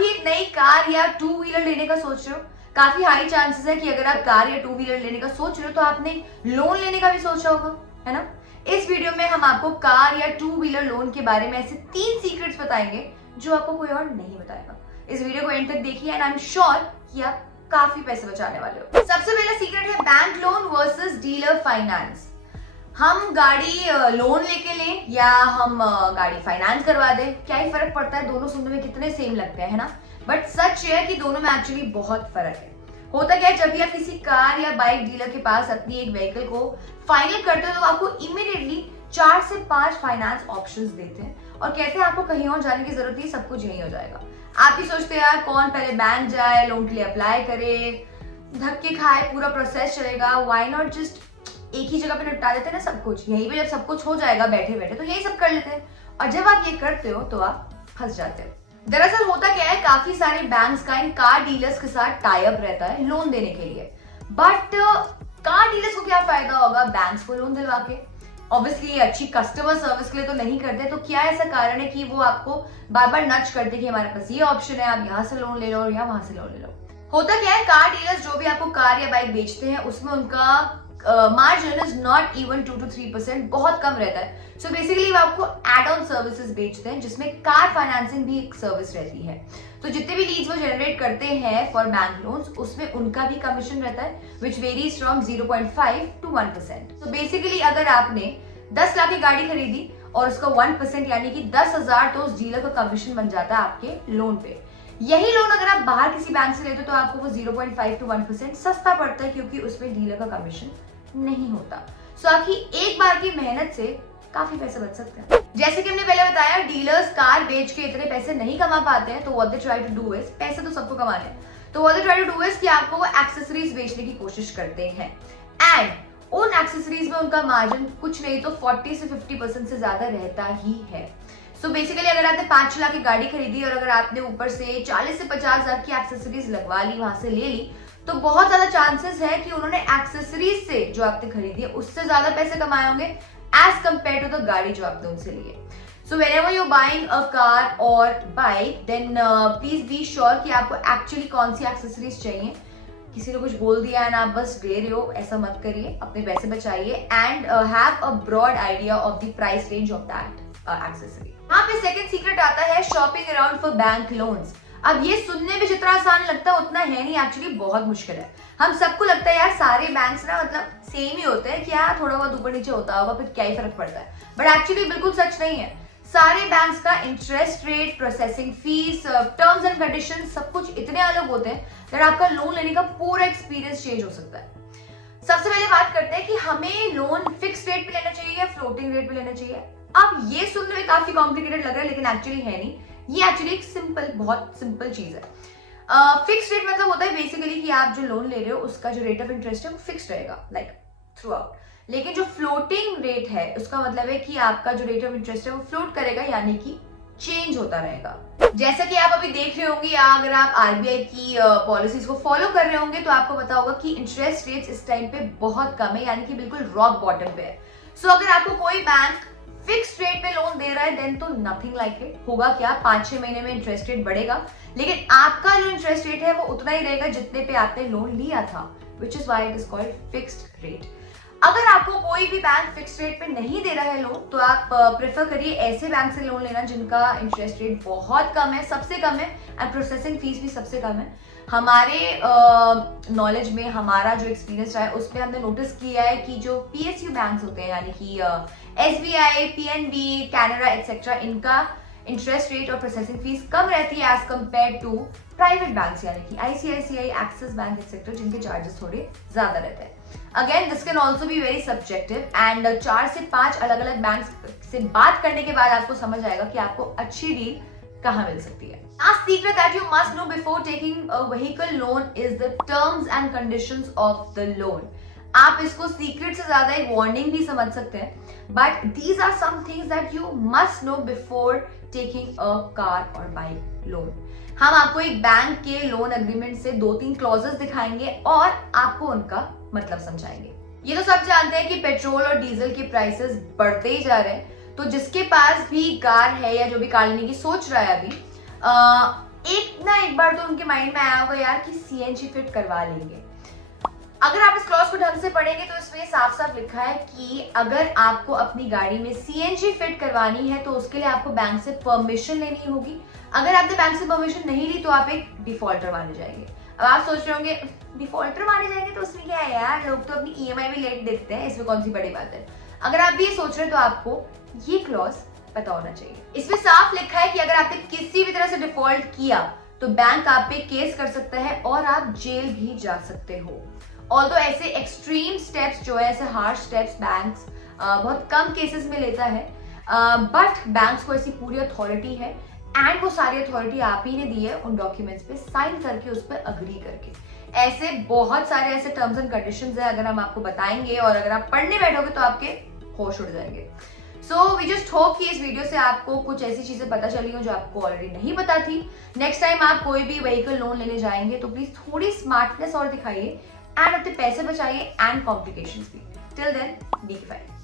भी एक नई कार या टू व्हीलर लेने का सोच रहे हो, काफी हाई चांसेस है कि अगर आप कार या टू व्हीलर लेने का सोच रहे हो तो आपने लोन लेने का भी सोचा होगा, है ना। इस वीडियो में हम आपको कार या टू व्हीलर लोन के बारे में ऐसे 3 सीक्रेट्स बताएंगे जो आपको कोई और नहीं बताएगा। इस वीडियो को एंड तक देखिए एंड आई एम श्योर कि आप काफी पैसे बचाने वाले हो। सबसे पहला सीक्रेट है bank loan versus dealer finance. हम गाड़ी लोन लेके लें या हम गाड़ी फाइनेंस करवा दें, क्या ही फर्क पड़ता है, दोनों सुनने में कितने सेम लगते हैं, है ना। बट सच है कि दोनों में एक्चुअली बहुत फर्क है। होता क्या है, जब भी आप किसी कार या बाइक डीलर के पास अपनी एक व्हीकल को फाइनल करते हो तो आपको इमीडिएटली 4 से 5 फाइनेंस ऑप्शंस देते हैं और कहते हैं आपको कहीं और जाने की जरूरत नहीं, सब कुछ यही हो जाएगा। आप भी सोचते हैं यार कौन पहले बैंक जाए, लोन के लिए अप्लाई करे, धक्के खाए, पूरा प्रोसेस चलेगा, व्हाई नॉट जस्ट एक ही जगह पे निपटा देते हैं ना सब कुछ। यहीं पे जब सब कुछ हो जाएगा बैठे बैठे तो यही सब कर लेते हैं, और जब आप ये करते हो तो आप फंस जाते हो। दरअसल होता क्या है, काफी सारे बैंक्स का इन कार डीलर्स के साथ टाई अप रहता है लोन देने के लिए। बट कार डीलर्स को क्या फायदा होगा बैंक्स को लोन दिलवा के? ऑब्वियसली अच्छी कस्टमर सर्विस के लिए तो नहीं करते, तो क्या ऐसा कारण है कि वो आपको बार बार नच करते कि हमारे पास ये ऑप्शन है, आप यहाँ से लोन ले लो या वहां से लोन ले लो। होता क्या है, कार डीलर्स जो भी आपको कार या बाइक बेचते हैं उसमें उनका margin is not even 2 to 3%, बहुत कम रहता है। सो बेसिकली वो आपको एड ऑन सर्विसेज बेचते हैं जिसमें कार फाइनेंसिंग भी एक सर्विस रहती है। तो जितने भी लीड्स वो जनरेट करते हैं फॉर बैंक लोन्स उसमें उनका भी कमीशन रहता है विच वेरीज फ्रॉम 0.5 to 1%। तो बेसिकली अगर आपने 10 लाख की गाड़ी खरीदी और उसका 1% यानी कि 10,000 तो उस डीलर का कमीशन बन जाता है आपके लोन पे। यही लोन अगर आप बाहर किसी बैंक से लेते हो तो आपको वो 0.5 to 1% सस्ता पड़ता है क्योंकि उसमें डीलर का कमीशन नहीं होता। सो आपकी एक बार की मेहनत से काफी पैसे बच सकते हैं। जैसे कि हमने पहले बताया, डीलर्स कार बेच के इतने पैसे नहीं कमा पाते हैं, तो what they try to do is, पैसे तो सबको कमाने हैं, तो what they try to do is कि आपको वो एक्सेसरीज बेचने की कोशिश करते हैं एंड उन एक्सेसरीज में उनका मार्जिन कुछ नहीं तो 40 से 50% से ज्यादा रहता ही है। सो बेसिकली अगर आपने 5 लाख की गाड़ी खरीदी और अगर आपने ऊपर से 40 से 50 हजार की एक्सेसरीज लगवा ली, वहां से ले ली, तो बहुत ज्यादा चांसेस है कि उन्होंने एक्सेसरीज से जो आपने खरीदी है उससे ज्यादा पैसे कमाए होंगे एज कंपेयर टू द गाड़ी जो आपने उनसे ली है। So whenever you buying a car और bike then please be sure कि आपको एक्चुअली कौन सी एक्सेसरीज चाहिए। किसी ने कुछ बोल दिया एंड आप बस ले रहे हो, ऐसा मत करिए, अपने पैसे बचाइए and have a broad idea of the price range of that accessory. यहाँ पे सेकंड सीक्रेट आता है shopping around for bank loans. अब ये सुनने में जितना आसान लगता है उतना है नहीं, एक्चुअली बहुत मुश्किल है। हम सबको लगता है यार सारे बैंक्स ना मतलब सेम ही होते हैं, क्या थोड़ा बहुत ऊपर नीचे होता होगा, फिर क्या ही फर्क पड़ता है। बट एक्चुअली बिल्कुल सच नहीं है। सारे बैंक्स का interest rate, processing fees, terms and condition सब कुछ इतने अलग होते हैं कि आपका लोन लेने का पूरा एक्सपीरियंस चेंज हो सकता है। सबसे पहले बात करते हैं कि हमें लोन फिक्स रेट पे लेना चाहिए या फ्लोटिंग रेट पे लेना चाहिए। अब ये सुनने में काफी कॉम्प्लिकेटेड लग रहा है लेकिन एक्चुअली है नहीं, ये एक्चुअली एक सिंपल, बहुत सिंपल चीज है। फिक्स रेट मतलब होता है बेसिकली कि आप जो लोन ले रहे हो उसका जो रेट ऑफ इंटरेस्ट है वो फिक्स रहेगा लाइक थ्रू आउट। लेकिन जो फ्लोटिंग रेट है उसका मतलब है कि आपका जो रेट ऑफ इंटरेस्ट है वो फ्लोट करेगा, यानी कि चेंज होता रहेगा। जैसा कि आप अभी देख रहे होंगे या अगर आप आरबीआई की पॉलिसीज को फॉलो कर रहे होंगे तो आपको पता होगा कि इंटरेस्ट रेट्स इस टाइम पे बहुत कम है, यानी कि बिल्कुल रॉक बॉटम पे है। सो अगर आपको कोई बैंक फिक्स्ड रेट पे लोन दे रहा है देन तो नथिंग लाइक इट। होगा क्या, 5-6 महीने में इंटरेस्ट रेट बढ़ेगा लेकिन आपका जो इंटरेस्ट रेट है वो उतना ही रहेगा जितने पे आपने लोन लिया था, which is why it is called fixed rate. अगर आपको कोई भी बैंक फिक्स्ड रेट पे नहीं दे रहा है लोन तो आप प्रेफर करिए ऐसे बैंक से लोन लेना जिनका इंटरेस्ट रेट बहुत कम है, सबसे कम है, एंड प्रोसेसिंग फीस भी सबसे कम है। हमारे नॉलेज में, हमारा जो एक्सपीरियंस रहा है उसमें हमने नोटिस किया है कि जो पीएसयू बैंक्स होते हैं यानी कि एसबीआई, पीएनबी, कैनरा एक्सेट्रा, इनका इंटरेस्ट रेट और प्रोसेसिंग फीस कम रहती है as compare to private banks यानी कि आईसीआईसीआई, एक्सिस बैंक एक्सेट्रा, जिनके चार्जेस थोड़े ज्यादा रहते हैं। Again this can also be very subjective and 4 से 5 अलग अलग बैंक्स से बात करने के बाद आपको समझ आएगा कि आपको अच्छी डील कहाँ मिल सकती है। Last secret that you must know before taking a vehicle loan is the terms and conditions of the loan. आप इसको सीक्रेट से ज्यादा एक वार्निंग भी समझ सकते हैं, but these are some things that you must know before taking a car और बाइक लोन। हम आपको एक बैंक के लोन एग्रीमेंट से 2-3 क्लॉजेस दिखाएंगे और आपको उनका मतलब समझाएंगे। ये तो सब जानते हैं कि पेट्रोल और डीजल के प्राइसेस बढ़ते ही जा रहे हैं, तो जिसके पास भी कार है या जो भी कार लेने की सोच रहा है अभी, एक ना एक बार तो उनके माइंड में आया होगा यार कि सीएनजी फिट करवा लेंगे। अगर आप इस क्लॉज को ढंग से पढ़ेंगे तो इसमें साफ साफ लिखा है कि अगर आपको अपनी गाड़ी में सीएनजी फिट करवानी है तो उसके लिए आपको बैंक से परमिशन लेनी होगी। अगर आपने बैंक से परमिशन नहीं ली तो आप एक डिफॉल्टर माने जाएंगे। अब आप सोच रहे होंगे डिफॉल्टर माने जाएंगे तो उसमें क्या है यार, लोग तो अपनी ईएमआई भी लेट देते हैं, इसमें कौन सी बड़ी बात है। अगर आप भी ये सोच रहे हैं तो आपको ये क्लॉज पता होना चाहिए। इसमें साफ लिखा है कि अगर आपने किसी भी तरह से डिफॉल्ट किया तो बैंक आप पे केस कर सकता है और आप जेल भी जा सकते हो। ऑल्दो ऐसे एक्सट्रीम स्टेप्स जो है, ऐसे हार्श स्टेप्स बैंक्स बहुत कम केसेस में लेता है, बट बैंक्स को ऐसी पूरी अथॉरिटी है एंड वो सारी अथॉरिटी आप ही ने दी है उन डॉक्यूमेंट्स पे साइन करके, उस पर अग्री करके। ऐसे बहुत सारे ऐसे टर्म्स एंड कंडीशंस है, अगर हम आपको बताएंगे और अगर आप पढ़ने बैठोगे तो आपके होश उड़ जाएंगे। सो वी जस्ट होप कि इस वीडियो से आपको कुछ ऐसी चीजें पता चली हो जो आपको ऑलरेडी नहीं पता थी। नेक्स्ट टाइम आप कोई भी व्हीकल लोन लेने जाएंगे तो प्लीज थोड़ी स्मार्टनेस और दिखाइए एंड अपने पैसे बचाइए एंड कॉम्प्लिकेशंस भी। Till then be fine.